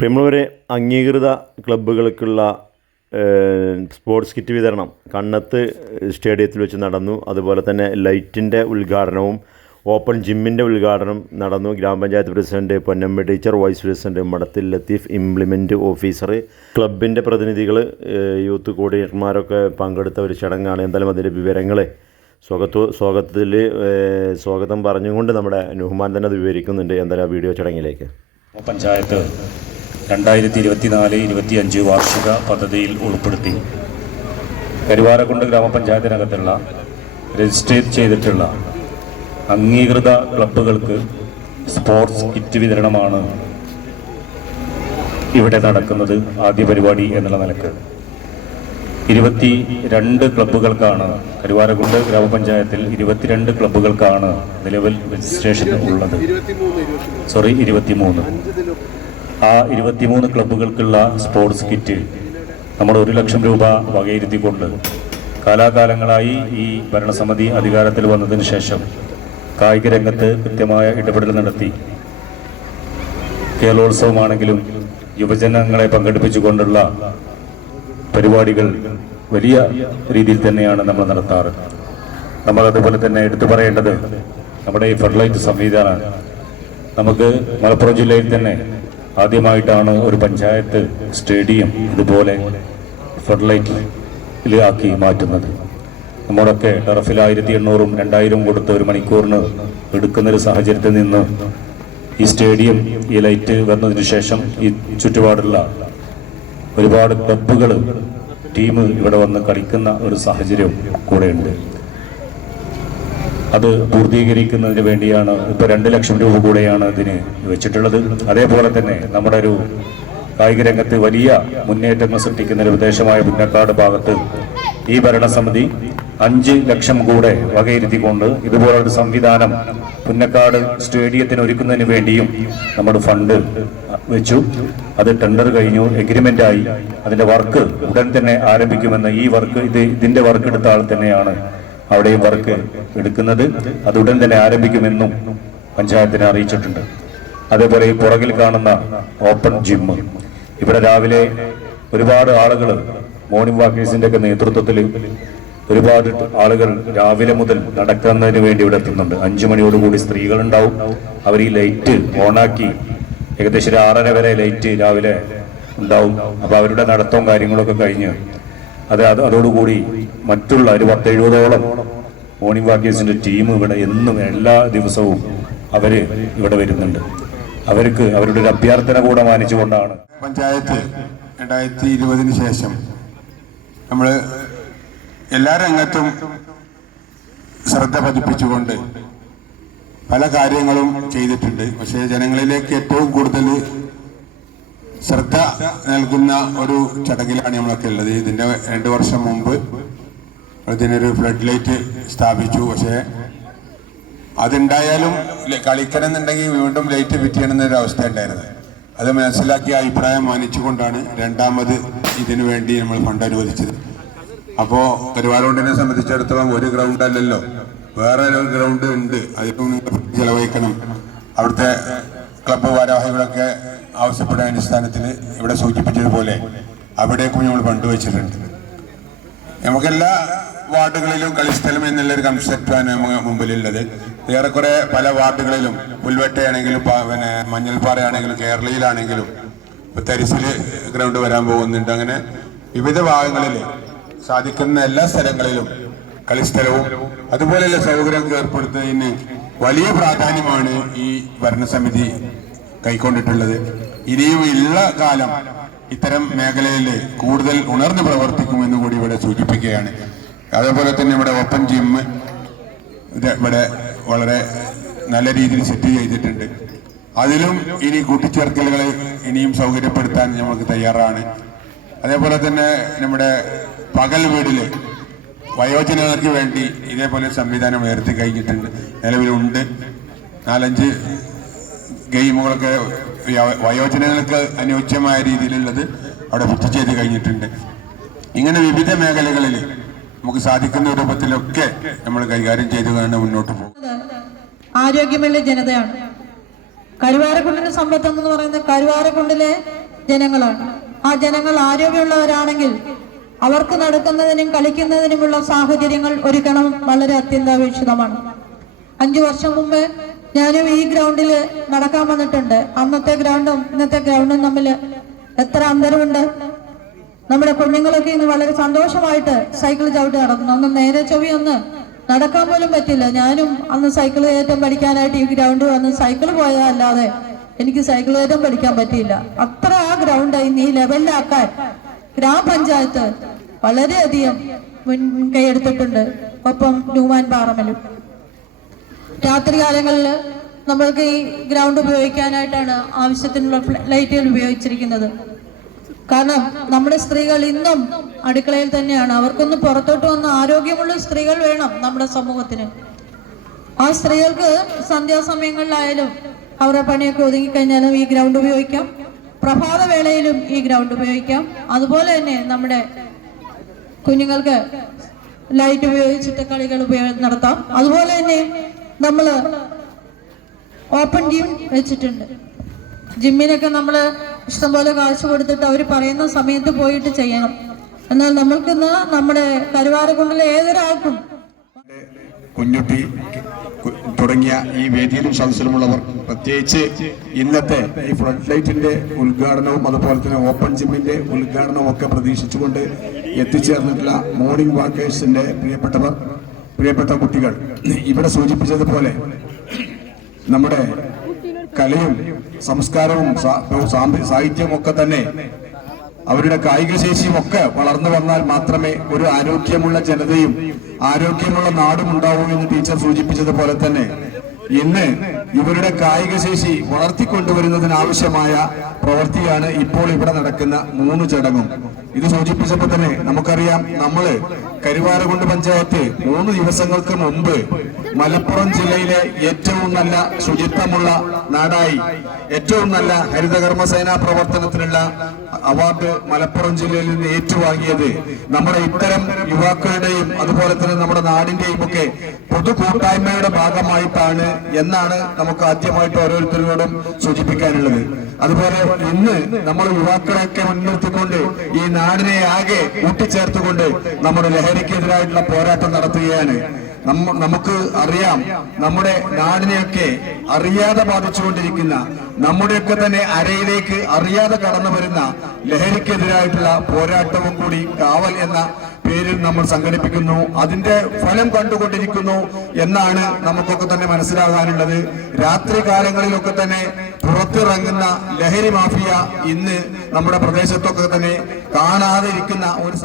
പ്രിയമുള്ളവരെ അംഗീകൃത ക്ലബ്ബുകൾക്കുള്ള sports kit വിതരണം കണ്ണത്ത് സ്റ്റേഡിയത്തിൽ വെച്ച് നടന്നു. അതുപോലെ തന്നെ ലൈറ്റിന്റെ ഉദ്ഘാടനവും ഓപ്പൺ ജിമ്മിന്റെ ഉദ്ഘാടനം നടന്നു. ഗ്രാമപഞ്ചായത്ത് president Ponnamma teacher vice president Madathil Latheef implement officer ക്ലബിന്റെ പ്രതിനിധികൾ യൂത്ത് കോർഡിനേറ്റർമാരൊക്കെ പങ്കെടുത്ത ഒരു ചടങ്ങാണ്. എന്തായാലും അതിന്റെ വിവരങ്ങൾ സ്വാഗത്വ സ്വാഗതത്തിൽ സ്വാഗതം പറഞ്ഞുകൊണ്ട് നമ്മുടെ നുഹ്മാൻ തന്നെ അത് വിവരിക്കുന്നുണ്ട്. എന്തായാലും ആ വീഡിയോ ചടങ്ങിലേക്ക്. പഞ്ചായത്ത് രണ്ടായിരത്തി ഇരുപത്തിനാല് ഇരുപത്തിയഞ്ച് വാർഷിക പദ്ധതിയിൽ ഉൾപ്പെടുത്തി. കരുവാരക്കുണ്ട് ഗ്രാമപഞ്ചായത്തിനകത്തുള്ള രജിസ്റ്റർ ചെയ്തിട്ടുള്ള അംഗീകൃത ക്ലബ്ബുകൾക്ക് സ്പോർട്സ് കിറ്റ് വിതരണമാണ് ഇവിടെ നടക്കുന്നത് ആദ്യ പരിപാടി എന്നുള്ള നിലയ്ക്ക്. ഇരുപത്തി രണ്ട് ക്ലബ്ബുകൾക്കാണ് കരുവാരക്കുണ്ട് ഗ്രാമപഞ്ചായത്തിൽ ഇരുപത്തിരണ്ട് ക്ലബ്ബുകൾക്കാണ് നിലവിൽ രജിസ്ട്രേഷൻ ഉള്ളത്. സോറി ഇരുപത്തിമൂന്ന്. ആ ഇരുപത്തിമൂന്ന് ക്ലബ്ബുകൾക്കുള്ള സ്പോർട്സ് കിറ്റ് നമ്മൾ ഒരു ലക്ഷം രൂപ വകയിരുത്തിക്കൊണ്ട് കാലാകാലങ്ങളായി ഈ ഭരണസമിതി അധികാരത്തിൽ വന്നതിന് ശേഷം കായിക രംഗത്ത് കൃത്യമായ ഇടപെടൽ നടത്തി. കേരളോത്സവമാണെങ്കിലും യുവജനങ്ങളെ പങ്കെടുപ്പിച്ചുകൊണ്ടുള്ള പരിപാടികൾ വലിയ രീതിയിൽ തന്നെയാണ് നമ്മൾ നടത്താറ്. നമ്മൾ അതുപോലെ തന്നെ എടുത്തു പറയേണ്ടത് നമ്മുടെ ഈ ഫെഡറലൈറ്റ് സംവിധാനം നമുക്ക് മലപ്പുറം ജില്ലയിൽ തന്നെ ആദ്യമായിട്ടാണ് ഒരു പഞ്ചായത്ത് സ്റ്റേഡിയം ഇതുപോലെ ഫെഡറലൈറ്റിൽ ആക്കി മാറ്റുന്നത്. നമ്മളൊക്കെ ടർഫിൽ ആയിരത്തി എണ്ണൂറും രണ്ടായിരവും കൊടുത്ത് ഒരു മണിക്കൂറിന് എടുക്കുന്നൊരു സാഹചര്യത്തിൽ നിന്ന് ഈ സ്റ്റേഡിയം ഈ ലൈറ്റ് വന്നതിന് ശേഷം ഈ ചുറ്റുപാടുള്ള ഒരുപാട് ക്ലബുകൾ ടീം ഇവിടെ വന്ന് കളിക്കുന്ന ഒരു സാഹചര്യം കൂടെയുണ്ട്. അത് പൂർത്തീകരിക്കുന്നതിന് വേണ്ടിയാണ് ഇപ്പൊ രണ്ട് ലക്ഷം രൂപ കൂടെയാണ് ഇതിന് വെച്ചിട്ടുള്ളത്. അതേപോലെ തന്നെ നമ്മുടെ ഒരു കായിക രംഗത്ത് വലിയ മുന്നേറ്റങ്ങൾ സൃഷ്ടിക്കുന്ന ഒരു പ്രദേശമായ പുന്നക്കാട് ഭാഗത്ത് ഈ ഭരണസമിതി അഞ്ച് ലക്ഷം കൂടെ വകയിരുത്തിക്കൊണ്ട് ഇതുപോലൊരു സംവിധാനം പുന്നക്കാട് സ്റ്റേഡിയത്തിന് ഒരുക്കുന്നതിന് വേണ്ടിയും നമ്മുടെ ഫണ്ട് വെച്ചു. അത് ടെൻഡർ കഴിഞ്ഞു. എഗ്രിമെന്റ് ആയി. അതിന്റെ വർക്ക് ഉടൻ തന്നെ ആരംഭിക്കുമെന്ന് ഈ വർക്ക് ഇത് ഇതിന്റെ വർക്ക് എടുത്ത ആൾ തന്നെയാണ് അവിടെയും വർക്ക് എടുക്കുന്നത് അത് ഉടൻ തന്നെ ആരംഭിക്കുമെന്നും പഞ്ചായത്തിനെ അറിയിച്ചിട്ടുണ്ട്. അതേപോലെ ഈ പുറകിൽ കാണുന്ന ഓപ്പൺ ജിമ്മ് ഇവിടെ രാവിലെ ഒരുപാട് ആളുകൾ മോർണിംഗ് വാക്കേഴ്സിന്റെ ഒക്കെ നേതൃത്വത്തിൽ ഒരുപാട് ആളുകൾ രാവിലെ മുതൽ നടക്കുന്നതിന് വേണ്ടി ഇവിടെ എത്തുന്നുണ്ട്. അഞ്ചു മണിയോടുകൂടി സ്ത്രീകൾ ഉണ്ടാവും അവർ ഈ ലൈറ്റ് ഓണാക്കി ഏകദേശം ഒരു ആറര വരെ ലൈറ്റ് രാവിലെ ഉണ്ടാവും. അപ്പൊ അവരുടെ നടത്തവും കാര്യങ്ങളൊക്കെ കഴിഞ്ഞ് അത് അത് അതോടുകൂടി മറ്റുള്ള ഒരു പത്തെഴുപതോളം മോർണിംഗ് വാക്കേഴ്സിന്റെ ടീം ഇവിടെ എന്നും എല്ലാ ദിവസവും അവർ ഇവിടെ വരുന്നുണ്ട്. അവർക്ക് അവരുടെ ഒരു അഭ്യർത്ഥന കൂടെ മാനിച്ചുകൊണ്ടാണ്. പഞ്ചായത്ത് രണ്ടായിരത്തി ഇരുപതിന് ശേഷം നമ്മൾ എല്ലാ രംഗത്തും ശ്രദ്ധ പതിപ്പിച്ചുകൊണ്ട് പല കാര്യങ്ങളും ചെയ്തിട്ടുണ്ട്. പക്ഷേ ജനങ്ങളിലേക്ക് ഏറ്റവും കൂടുതൽ ശ്രദ്ധ നൽകുന്ന ഒരു ചടങ്ങിലാണ് നമ്മളൊക്കെ ഉള്ളത്. ഇതിന്റെ രണ്ട് വർഷം മുമ്പ് ഇതിനൊരു ഫ്ലഡ് ലൈറ്റ് സ്ഥാപിച്ചു. പക്ഷേ അതുണ്ടായാലും കളിക്കണം കളിക്കണമെന്നുണ്ടെങ്കിൽ വീണ്ടും ലൈറ്റ് ഫിറ്റ് ചെയ്യണമെന്നൊരു അവസ്ഥ ഉണ്ടായിരുന്നു അത് മനസ്സിലാക്കിയ അഭിപ്രായം മാനിച്ചുകൊണ്ടാണ് രണ്ടാമത് ഇതിനു വേണ്ടി നമ്മൾ ഫണ്ട് അനുവദിച്ചത്. അപ്പോൾ കരുവാരൗണ്ടിനെ സംബന്ധിച്ചിടത്തോളം ഒരു ഗ്രൗണ്ട് അല്ലല്ലോ. വേറെ ഒരു ഗ്രൗണ്ട് ഉണ്ട്. അതിനും ചെലവഴിക്കണം. അവിടുത്തെ ക്ലബ്ബ് ഭാരവാഹികളൊക്കെ ആവശ്യപ്പെട്ട അടിസ്ഥാനത്തിൽ ഇവിടെ സൂചിപ്പിച്ചതുപോലെ അവിടേക്കും നമ്മൾ പണ്ട് വെച്ചിട്ടുണ്ട്. നമുക്കെല്ലാ വാർഡുകളിലും കളിസ്ഥലം എന്നുള്ളൊരു കൺസെപ്റ്റാണ് നമുക്ക് മുമ്പിലുള്ളത്. ഏറെക്കുറെ പല വാർഡുകളിലും പുൽവെട്ടയാണെങ്കിലും പിന്നെ മഞ്ഞൾപ്പാറയാണെങ്കിലും കേരളയിലാണെങ്കിലും ഇപ്പൊ തരിശിൽ ഗ്രൗണ്ട് വരാൻ പോകുന്നുണ്ട്. അങ്ങനെ വിവിധ ഭാഗങ്ങളിൽ സാധിക്കുന്ന എല്ലാ സ്ഥലങ്ങളിലും കളിസ്ഥലവും അതുപോലെയുള്ള സൗകര്യം ഏർപ്പെടുത്തുന്നതിന് വലിയ പ്രാധാന്യമാണ് ഈ ഭരണസമിതി കൈക്കൊണ്ടിട്ടുള്ളത്. ഇനിയും ഉള്ള കാലം. ഇത്തരം മേഖലയിൽ കൂടുതൽ ഉണർന്നു പ്രവർത്തിക്കുമെന്ന് കൂടി ഇവിടെ സൂചിപ്പിക്കുകയാണ്. അതേപോലെ തന്നെ ഇവിടെ ഓപ്പൺ ജിം ഇവിടെ വളരെ നല്ല രീതിയിൽ സെറ്റ് ചെയ്തിട്ടുണ്ട്. അതിലും ഇനി കൂട്ടിച്ചേർക്കലുകൾ ഇനിയും സൗകര്യപ്പെടുത്താൻ നമുക്ക് തയ്യാറാണ്. അതേപോലെ തന്നെ നമ്മുടെ പകൽ വീടിൽ വയോജനങ്ങൾക്ക് വേണ്ടി ഇതേപോലെ സംവിധാനം ഉയർത്തി കഴിഞ്ഞിട്ടുണ്ട്. നിലവിലുണ്ട്. നാലഞ്ച് ഗെയിമുകളൊക്കെ വയോജനങ്ങൾക്ക് അനുയോജ്യമായ രീതിയിലുള്ളത് അവിടെ ഫിറ്റ് ചെയ്ത് കഴിഞ്ഞിട്ടുണ്ട്. ഇങ്ങനെ വിവിധ മേഖലകളിൽ നമുക്ക് സാധിക്കുന്ന രൂപത്തിലൊക്കെ നമ്മൾ കൈകാര്യം ചെയ്തു തന്നെ മുന്നോട്ട് പോകും. ആരോഗ്യമുള്ള ജനതയാണ്. കരുവാരക്കുണ്ടിന്റെ സമ്പത്ത് എന്ന് പറയുന്നത് കരുവാരക്കുണ്ടിലെ ജനങ്ങളാണ്. ആ ജനങ്ങൾ ആരോഗ്യമുള്ളവരാണെങ്കിൽ അവർക്ക് നടക്കുന്നതിനും കളിക്കുന്നതിനുമുള്ള സാഹചര്യങ്ങൾ ഒരുക്കണം വളരെ അത്യന്താപേക്ഷിതമാണ്. അഞ്ചു വർഷം മുമ്പ് ഞാനും ഈ ഗ്രൗണ്ടിൽ നടക്കാൻ വന്നിട്ടുണ്ട്. അന്നത്തെ ഗ്രൗണ്ടും ഇന്നത്തെ ഗ്രൗണ്ടും തമ്മിൽ എത്ര അന്തരമുണ്ട്. നമ്മുടെ കുഞ്ഞുങ്ങളൊക്കെ ഇന്ന് വളരെ സന്തോഷമായിട്ട് സൈക്കിൾ ചവിട്ടി നടക്കുന്നു. അന്ന് നേരെ ചൊവ്വി ഒന്ന് നടക്കാൻ പോലും പറ്റില്ല. ഞാനും അന്ന് സൈക്കിൾ കയറ്റം പഠിക്കാനായിട്ട് ഈ ഗ്രൗണ്ട് വന്ന് സൈക്കിൾ പോയതല്ലാതെ എനിക്ക് സൈക്കിൾ കയറ്റം പഠിക്കാൻ പറ്റിയില്ല. അത്ര ആ ഗ്രൗണ്ട് ഇന്ന് ഈ ലെവലിലാക്കാൻ ഗ്രാമപഞ്ചായത്ത് വളരെയധികം മുൻകൈ എടുത്തിട്ടുണ്ട്. ഒപ്പം ന്യൂമാൻ പാറമലും. രാത്രികാലങ്ങളിൽ നമ്മൾക്ക് ഈ ഗ്രൗണ്ട് ഉപയോഗിക്കാനായിട്ടാണ് ആവശ്യത്തിനുള്ള ലൈറ്റുകൾ ഉപയോഗിച്ചിരിക്കുന്നത്. കാരണം നമ്മുടെ സ്ത്രീകൾ ഇന്നും അടുക്കളയിൽ തന്നെയാണ്. അവർക്കൊന്ന് പുറത്തോട്ട് വന്ന് ആരോഗ്യമുള്ള സ്ത്രീകൾ വേണം നമ്മുടെ സമൂഹത്തിന്. ആ സ്ത്രീകൾക്ക് സന്ധ്യാസമയങ്ങളിലായാലും അവരുടെ പണിയൊക്കെ ഒതുങ്ങിക്കഴിഞ്ഞാലും ഈ ഗ്രൗണ്ട് ഉപയോഗിക്കാം. പ്രഭാത വേളയിലും ഈ ഗ്രൗണ്ട് ഉപയോഗിക്കാം. അതുപോലെ തന്നെ നമ്മുടെ കുഞ്ഞുങ്ങൾക്ക് ലൈറ്റ് ഉപയോഗിച്ചിട്ട് കളികൾ ഉപയോഗ നടത്താം. അതുപോലെ തന്നെ നമ്മൾ ഓപ്പൺ ജിം വെച്ചിട്ടുണ്ട്. ജിമ്മിനൊക്കെ നമ്മൾ ഇഷ്ടംപോലെ കാശ് കൊടുത്തിട്ട് അവർ പറയുന്ന സമയത്ത് പോയിട്ട് ചെയ്യണം. എന്നാൽ നമ്മൾക്കിന്ന് നമ്മുടെ കരുവാരക്കുണ്ടിലെ ഏതൊരാൾക്കും കുഞ്ഞുട്ടി തുടങ്ങിയ ഈ വേദിയിലും സദസ്സിലുമുള്ളവർ പ്രത്യേകിച്ച് ഇന്നത്തെ ഈ ഫ്ലഡ് ലൈറ്റിന്റെ ഉദ്ഘാടനവും അതുപോലെ തന്നെ ഓപ്പൺ ജിമ്മിന്റെ ഉദ്ഘാടനവും ഒക്കെ പ്രതീക്ഷിച്ചുകൊണ്ട് എത്തിച്ചേർന്നിട്ടുള്ള മോർണിംഗ് വാക്കേഴ്സിന്റെ പ്രിയപ്പെട്ടവർ പ്രിയപ്പെട്ട കുട്ടികൾ ഇവിടെ സൂചിപ്പിച്ചതുപോലെ നമ്മുടെ കലയും സംസ്കാരവും സാഹിത്യവും ഒക്കെ തന്നെ അവരുടെ കായിക ശേഷിയും ഒക്കെ വളർന്നു വന്നാൽ മാത്രമേ ഒരു ആരോഗ്യമുള്ള ജനതയും ആരോഗ്യമുള്ള നാടും ഉണ്ടാവൂ എന്ന് ടീച്ചർ സൂചിപ്പിച്ചതുപോലെ തന്നെ ഇന്ന് ഇവരുടെ കായിക ശേഷി വളർത്തിക്കൊണ്ടുവരുന്നതിനാവശ്യമായ പ്രവൃത്തിയാണ് ഇപ്പോൾ ഇവിടെ നടക്കുന്ന മൂന്ന് ചടങ്ങും. ഇത് സൂചിപ്പിച്ചപ്പോൾ തന്നെ നമുക്കറിയാം നമ്മൾ കരുവാരകുണ്ട് പഞ്ചായത്ത് മൂന്ന് ദിവസങ്ങൾക്ക് മുമ്പ് മലപ്പുറം ജില്ലയിലെ ഏറ്റവും നല്ല ശുചിത്വമുള്ള നാടായി ഏറ്റവും നല്ല ഹരിതകർമ്മസേനാ പ്രവർത്തനത്തിനുള്ള അവാർഡ് മലപ്പുറം ജില്ലയിൽ നിന്ന് ഏറ്റുവാങ്ങിയത് നമ്മുടെ ഇത്തരം യുവാക്കളുടെയും അതുപോലെ തന്നെ നമ്മുടെ നാടിന്റെയും ഒക്കെ പൊതു കൂട്ടായ്മയുടെ ഭാഗമായിട്ടാണ് എന്നാണ് നമുക്ക് ആദ്യമായിട്ട് ഓരോരുത്തരോടും സൂചിപ്പിക്കാനുള്ളത്. അതുപോലെ ഇന്ന് നമ്മൾ യുവാക്കളെയൊക്കെ മുൻനിർത്തിക്കൊണ്ട് ഈ നാടിനെ ആകെ കൂട്ടിച്ചേർത്തുകൊണ്ട് നമ്മുടെ ലഹരിക്കെതിരായിട്ടുള്ള പോരാട്ടം നടത്തുകയാണ്. നമുക്ക് അറിയാം നമ്മുടെ നാടിനെയൊക്കെ അറിയാതെ ബാധിച്ചുകൊണ്ടിരിക്കുന്ന നമ്മുടെയൊക്കെ തന്നെ അരയിലേക്ക് അറിയാതെ കടന്നു വരുന്ന ലഹരിക്കെതിരായിട്ടുള്ള പോരാട്ടവും കൂടി കാവൽ എന്ന പേരിൽ നമ്മൾ സംഘടിപ്പിക്കുന്നു. അതിന്റെ ഫലം കണ്ടുകൊണ്ടിരിക്കുന്നു എന്നാണ് നമുക്കൊക്കെ തന്നെ മനസ്സിലാകാനുള്ളത്. രാത്രി കാലങ്ങളിലൊക്കെ തന്നെ പുറത്തിറങ്ങുന്ന ലഹരി മാഫിയ ഇന്ന് നമ്മുടെ പ്രദേശത്തൊക്കെ തന്നെ കാണാതിരിക്കുന്ന ഒരു